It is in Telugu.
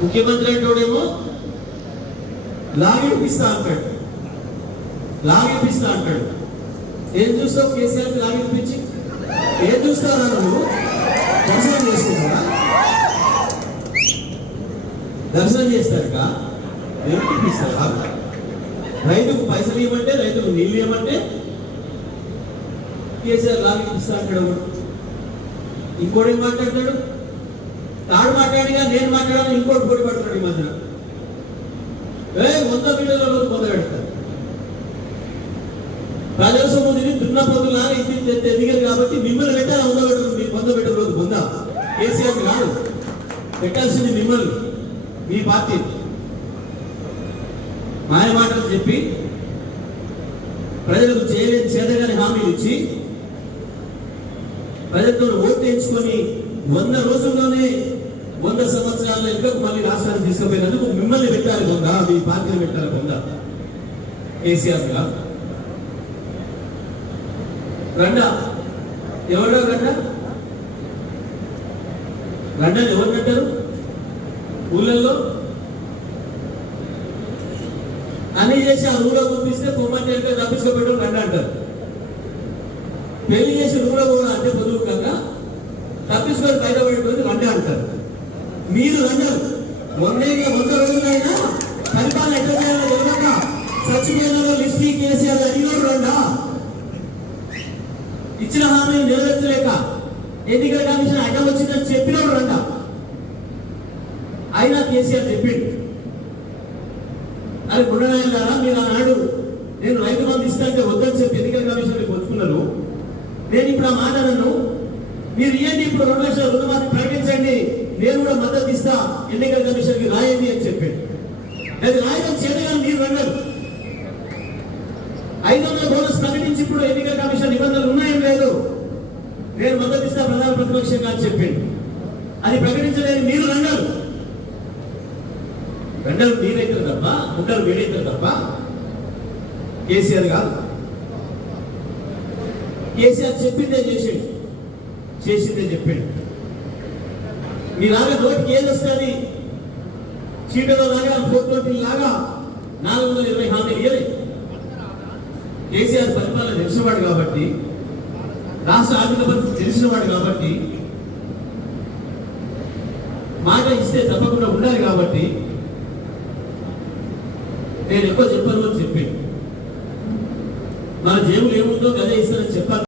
ముఖ్యమంత్రి అంటోడేమో లాగిడిపిస్తా అంటాడు. లాగిడిపిస్తా అంటాడు. ఏం చూస్తావు? కేసీఆర్ లాగిడిపించి ఏం చూస్తారా నువ్వు? దర్శనం చేసుకుంటారా? దర్శనం చేస్తారక ఎవరికి ఇస్తారా రైతుకు పైసలు ఇవ్వమంటే రైతుకు నీళ్ళు ఇవ్వమంటే కేసీఆర్ లాగిడిపిస్తా అంటాడు ఇంకోటి ఏం మాట్లాడతాడు? తాడు మాట్లాడిగా నేను మాట్లాడాలని ఇంకోటి పోటీ పడుతున్నాడు ఈ మధ్యన ఏ వంద బిడ్డలలో రోజు పొంద పెడతారు ప్రజల దున్న పొద్దులాగా ఇది ఎదిగారు కాబట్టి మిమ్మల్ని పెట్టాలి వంద పెట్టరు మీరు పొంద పెట్టరు రోజు పొంద కేసీఆర్ కాదు పెట్టాల్సింది మిమ్మల్ని మీ పార్టీ. మాయ మాటలు చెప్పి ప్రజలకు చేయలేని చేతగాని హామీలు ఇచ్చి ప్రజలతో ఓటు వేయించుకొని వంద రోజుల్లోనే వంద సంవత్సరాల ఇంకా మళ్ళీ రాష్ట్రాన్ని తీసుకుపోయినందుకు మిమ్మల్ని పెట్టాలి కొంద మీ పార్టీని పెట్టాలి కొంద కేసీఆర్గా రండా ఎవరో రండా రండని ఎవరు పెట్టారు ఊళ్ళల్లో? అన్ని చేసి ఆ ఊళ్ళో పంపిస్తే పొమ్మంటే అంటే తప్పించుకోబెట్టడం రండి అంటారు. పెళ్ళి చేసి ఊళ్ళో కూడా అంటే పొదువు కాక తప్పించుకొని బయట పడిపోయి రండి అంటారు. మీరు రండారు వందే వంద రోజులైనా పరిపాలన ఎట్లా చేయాలో తెలియక చచ్చిపోయిన లిస్టీ కేసీఆర్ అడిగారు రండా? ఇచ్చిన హామీ నెరవేర్చలేక ఎన్నికల కమిషన్ అడ్డం వచ్చిందని చెప్పినోడు రండా? అయినా కేసీఆర్ చెప్పిండు. అరే గుండనాయన గారా మీరు ఆనాడు నేను రైతు బంధు ఇస్తాంటే వద్దని చెప్పి ఎన్నికల కమిషన్ పొందుకున్నారు నేను ఇప్పుడు ఆ మాట అన్నాను. మీరు ఇవ్వండి ఇప్పుడు రెండు లక్షల రుణమాఫీ ప్రకటించండి. నేను కూడా మద్దతు ఇస్తా. ఎన్నికల కమిషన్కి రాయండి అని చెప్పాడు. అది రాయడం చేతగా మీరు అన్నారు ఐదు వందల బోనస్ ప్రకటించి ఇప్పుడు ఎన్నికల కమిషన్ నిబంధనలు ఉన్నాయని లేదు నేను మద్దతు ఇస్తా ప్రధాన ప్రతిపక్షంగా అని చెప్పింది అది ప్రకటించలేదు మీరు అన్నారు రెండలు మీరైతారు తప్ప ఉండరు వీడైతారు తప్ప కేసీఆర్ కాదు. కేసీఆర్ చెప్పిందే చేసిండు. చేసిందే చెప్పాడు. మీలాగా నోటికి ఏది వస్తుంది చీటలో లాగా ఫోర్ లాగా నాలుగు వందల ఇరవై హామీలు ఇవ్వలే కేసీఆర్ పరిపాలన తెలిసినవాడు కాబట్టి రాష్ట్ర ఆర్థిక పరిస్థితి తెలిసినవాడు కాబట్టి మాట ఇస్తే తప్పకుండా ఉండాలి కాబట్టి నేను ఎక్కువ చెప్పను అని చెప్పాను. మన జేబులు ఏముందో గదే ఇస్తానని చెప్పాను